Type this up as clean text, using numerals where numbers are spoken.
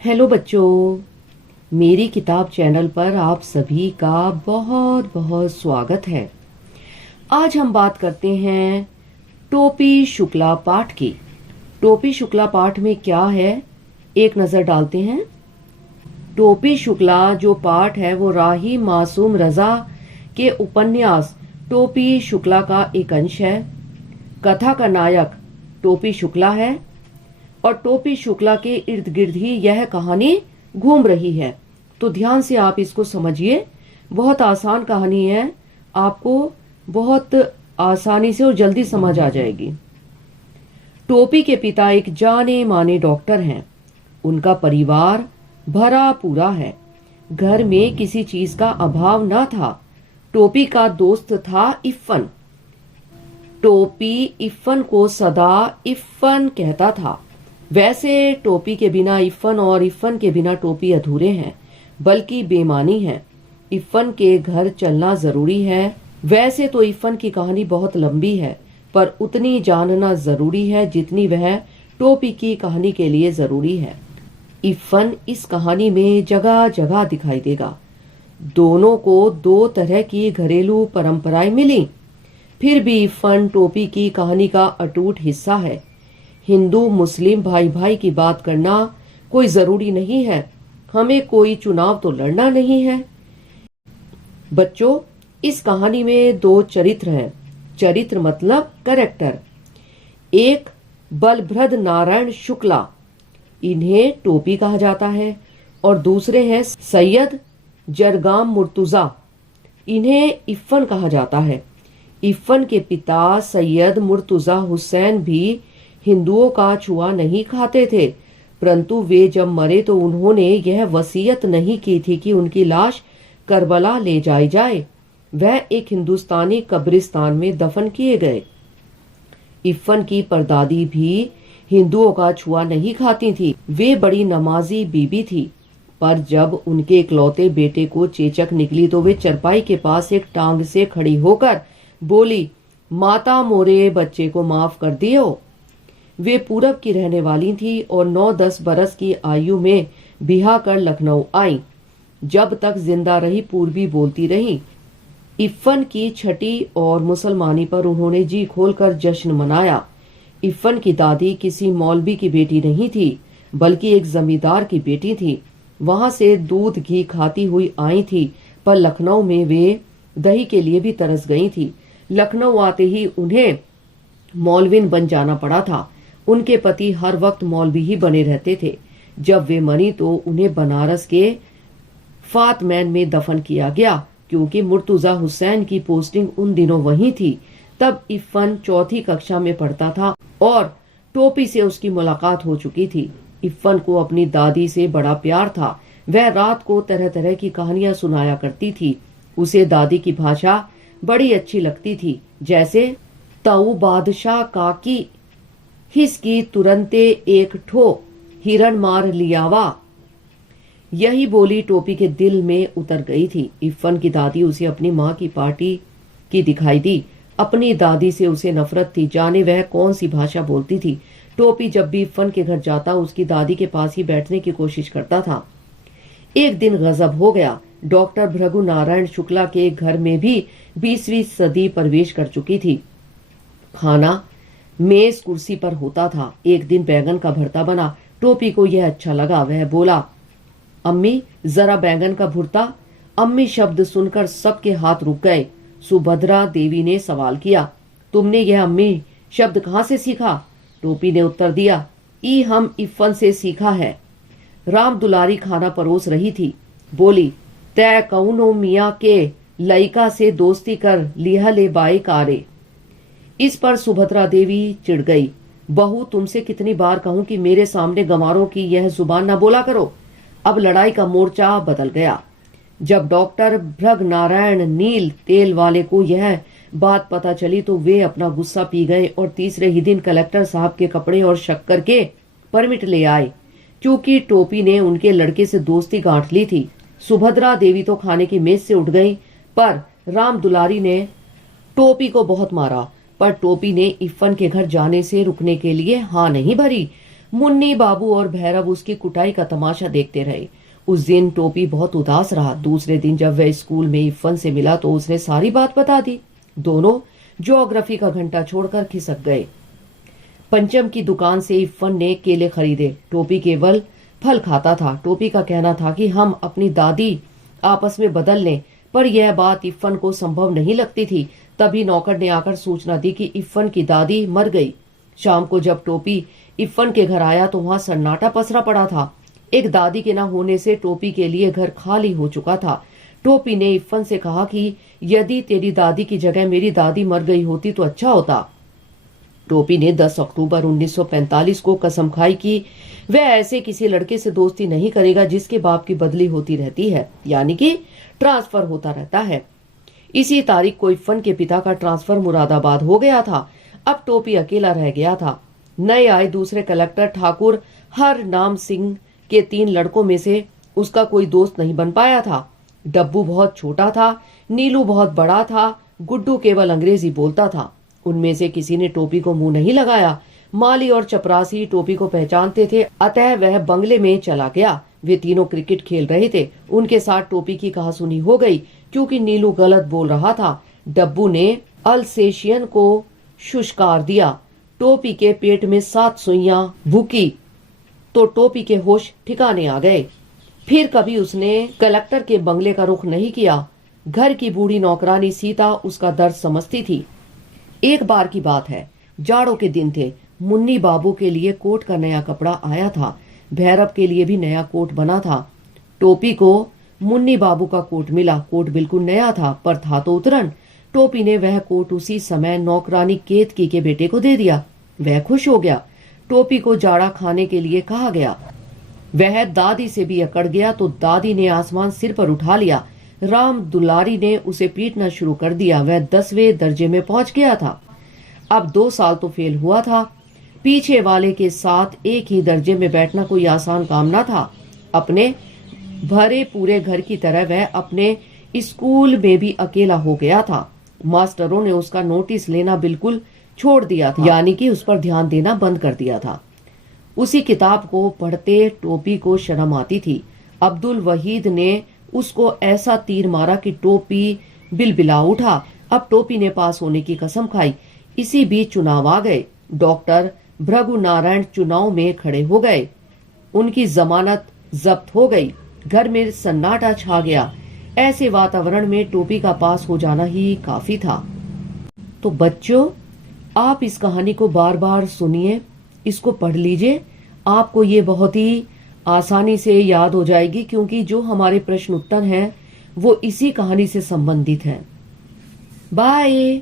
Hello बच्चों, मेरी किताब चैनल पर आप सभी का बहुत बहुत स्वागत है। आज हम बात करते हैं टोपी शुक्ला पाठ की। टोपी शुक्ला पाठ में क्या है, एक नजर डालते हैं। टोपी शुक्ला जो पाठ है वो राही मासूम रजा के उपन्यास टोपी शुक्ला का एक अंश है। कथा का नायक टोपी शुक्ला है और टोपी शुक्ला के इर्द गिर्द ही यह कहानी घूम रही है। तो ध्यान से आप इसको समझिए। बहुत आसान कहानी है, आपको बहुत आसानी से और जल्दी समझ आ जाएगी। टोपी के पिता एक जाने माने डॉक्टर हैं। उनका परिवार भरा पूरा है। घर में किसी चीज का अभाव न था। टोपी का दोस्त था इफ्फन। टोपी इफ्फन को सदा इफ्फन कहता था। वैसे टोपी के बिना इफ्फन और इफ्फन के बिना टोपी अधूरे हैं, बल्कि बेमानी है। इफ्फन के घर चलना जरूरी है। वैसे तो इफ्फन की कहानी बहुत लंबी है, पर उतनी जानना जरूरी है जितनी वह टोपी की कहानी के लिए जरूरी है। इफ्फन इस कहानी में जगह जगह दिखाई देगा। दोनों को दो तरह की घरेलू परंपराएं मिली, फिर भी इफ्फन टोपी की कहानी का अटूट हिस्सा है। हिंदू मुस्लिम भाई भाई की बात करना कोई जरूरी नहीं है। हमें कोई चुनाव तो लड़ना नहीं है। बच्चों, इस कहानी में दो चरित्र हैं। चरित्र मतलब कैरेक्टर। एक बलभद्र नारायण शुक्ला, इन्हें टोपी कहा जाता है, और दूसरे हैं सैयद जरगाम मुर्तुजा, इन्हें इफ्फन कहा जाता है। इफ्फन के पिता सैयद मुर्तुजा हुसैन भी हिंदुओं का छुआ नहीं खाते थे, परंतु वे जब मरे तो उन्होंने यह वसीयत नहीं की थी कि उनकी लाश करबला ले जाई जाए। वह एक हिंदुस्तानी कब्रिस्तान में दफन किए गए। इफ्फन की परदादी भी हिंदुओं का छुआ नहीं खाती थी। वे बड़ी नमाजी बीबी थी, पर जब उनके इकलौते बेटे को चेचक निकली तो वे चरपाई के पास एक टांग से खड़ी होकर बोली, माता मोरे बच्चे को माफ कर दियो। वे पूरब की रहने वाली थी और 9-10 बरस की आयु में बिहा कर लखनऊ आई। जब तक जिंदा रही पूर्वी बोलती रही। इफ्फन की छठी और मुसलमानी पर उन्होंने जी खोलकर जश्न मनाया। इफ्फन की दादी किसी मौलवी की बेटी नहीं थी, बल्कि एक जमींदार की बेटी थी। वहां से दूध घी खाती हुई आई थी, पर लखनऊ में वे दही के लिए भी तरस गई थी। लखनऊ आते ही उन्हें मौलविन बन जाना पड़ा था। उनके पति हर वक्त मौलवी ही बने रहते थे। जब वे मरी तो उन्हें बनारस के फातमैन में दफन किया गया, क्योंकि मुर्तुजा हुसैन की पोस्टिंग उन दिनों वहीं थी। तब इफ्फन चौथी कक्षा में पढ़ता था और टोपी से उसकी मुलाकात हो चुकी थी। इफ्फन को अपनी दादी से बड़ा प्यार था। वह रात को तरह तरह की कहानियां सुनाया करती थी। उसे दादी की भाषा बड़ी अच्छी लगती थी, जैसे ताऊ बादशाह काकी हिसकी तुरंते एक ठो हिरन मार लियावा। यही बोली टोपी के दिल में उतर गई थी। इफ्फन की दादी उसे अपनी माँ की पार्टी की दिखाई दी। अपनी दादी से उसे नफरत थी, जाने वह कौन सी भाषा बोलती थी। टोपी जब भी इफ्फन के घर जाता उसकी दादी के पास ही बैठने की कोशिश करता था। एक दिन गजब हो गया। डॉक्टर भृगु नारायण शुक्ला के घर में भी 20वीं सदी प्रवेश कर चुकी थी। खाना मेज कुर्सी पर होता था। एक दिन बैंगन का भरता बना। टोपी को यह अच्छा लगा। वह बोला, अम्मी जरा बैंगन का भुर्ता। अम्मी शब्द सुनकर सबके हाथ रुक गए। सुभद्रा देवी ने सवाल किया, तुमने यह अम्मी शब्द कहाँ से सीखा? टोपी ने उत्तर दिया, ई हम इफ्फन से सीखा है। राम दुलारी खाना परोस रही थी। बोली, तय कौनो मियाँ के लइका से दोस्ती कर लिया ले बाई कारे। इस पर सुभद्रा देवी चिढ़ गई। बहू, तुमसे कितनी बार कहूं कि मेरे सामने गंवारों की यह जुबान न बोला करो। अब लड़ाई का मोर्चा बदल गया। जब डॉक्टर भृग नारायण नील तेल वाले को यह बात पता चली तो वे अपना गुस्सा पी गए और तीसरे ही दिन कलेक्टर साहब के कपड़े और शक्कर के परमिट ले आए, क्योंकि टोपी ने उनके लड़के से दोस्ती गांठ ली थी। सुभद्रा देवी तो खाने की मेज से उठ गई, पर राम दुलारी ने टोपी को बहुत मारा, पर टोपी ने इफ्फन के घर जाने से रुकने के लिए हाँ नहीं भरी। मुन्नी, बाबू और भैरव उसकी कुटाई का तमाशा देखते रहे। उस दिन टोपी बहुत उदास रहा। दूसरे दिन जब वह स्कूल में इफ़न से मिला तो उसने सारी बात बता दी। दोनों ज्योग्राफी का घंटा छोड़कर खिसक गए। पंचम की दुकान से इफ़न ने केले खरीदे। टोपी केवल फल खाता था। टोपी का कहना था कि हम अपनी दादी आपस में बदल लें, पर यह बात इफ़न को संभव नहीं लगती थी। तभी नौकर ने आकर सूचना दी कि इफ़न की दादी मर गई। शाम को जब टोपी इफ़न के घर आया तो वहां सन्नाटा पसरा पड़ा था। एक दादी के न होने से टोपी के लिए घर खाली हो चुका था। टोपी ने इफ़न से कहा कि यदि तेरी दादी की जगह मेरी दादी मर गई होती तो अच्छा होता। टोपी ने 10 अक्टूबर 1945 को कसम खाई कि वह ऐसे किसी लड़के से दोस्ती नहीं करेगा जिसके बाप की बदली होती रहती है, यानी कि ट्रांसफर होता रहता है। इसी तारीख को इफ़न के पिता का ट्रांसफर मुरादाबाद हो गया था। अब टोपी अकेला रह गया था। नए आए दूसरे कलेक्टर ठाकुर हर नाम सिंह के 3 लड़कों में से उसका कोई दोस्त नहीं बन पाया था। डब्बू बहुत छोटा था, नीलू बहुत बड़ा था, गुड्डू केवल अंग्रेजी बोलता था। उनमें से किसी ने टोपी को मुंह नहीं लगाया। माली और चपरासी टोपी को पहचानते थे, अतः वह बंगले में चला गया। वे तीनों क्रिकेट खेल रहे थे। उनके साथ टोपी की कहासुनी हो गई क्योंकि नीलू गलत बोल रहा था। डब्बू ने अल्सेशियन को शुष्कार दिया। टोपी के पेट में 7 सुइयां भूकी तो टोपी के होश ठिकाने आ गए। फिर कभी उसने कलेक्टर के बंगले का रुख नहीं किया। घर की बूढ़ी नौकरानी सीता उसका दर्द समझती थी। एक बार की बात है, जाड़ों के दिन थे। मुन्नी बाबू के लिए कोट का नया कपड़ा आया था। भैरव के लिए भी नया कोट बना था। टोपी को मुन्नी बाबू का कोट मिला। कोट बिल्कुल नया था, पर था तो उतरन। टोपी ने वह कोट उसी समय नौकरानी केतकी के बेटे को दे दिया। वह खुश हो गया। टोपी को जाड़ा खाने के लिए कहा गया। वह दादी से भी अकड़ गया तो दादी ने आसमान सिर पर उठा लिया। राम दुलारी ने उसे पीटना शुरू कर दिया। वह 10वें दर्जे में पहुंच गया था। अब 2 साल तो फेल हुआ था। पीछे वाले के साथ एक ही दर्जे में बैठना कोई आसान काम ना था। अपने भरे पूरे घर की तरह वह अपने स्कूल में भी अकेला हो गया था। मास्टरों ने उसका नोटिस लेना बिल्कुल छोड़ दिया था, यानी कि उस पर ध्यान देना बंद कर दिया था। उसी किताब को पढ़ते टोपी को शर्म आती थी। अब्दुल वहीद ने उसको ऐसा तीर मारा कि टोपी बिलबिला उठा। अब टोपी ने पास होने की कसम खाई। इसी बीच चुनाव आ गए। डॉक्टर भृगु नारायण चुनाव में खड़े हो गए। उनकी जमानत जब्त हो गई। घर में सन्नाटा छा गया। ऐसे वातावरण में टोपी का पास हो जाना ही काफी था। तो बच्चों, आप इस कहानी को बार बार सुनिए, इसको पढ़ लीजिए। आपको ये बहुत ही आसानी से याद हो जाएगी, क्योंकि जो हमारे प्रश्न उत्तर हैं वो इसी कहानी से संबंधित हैं। बाय।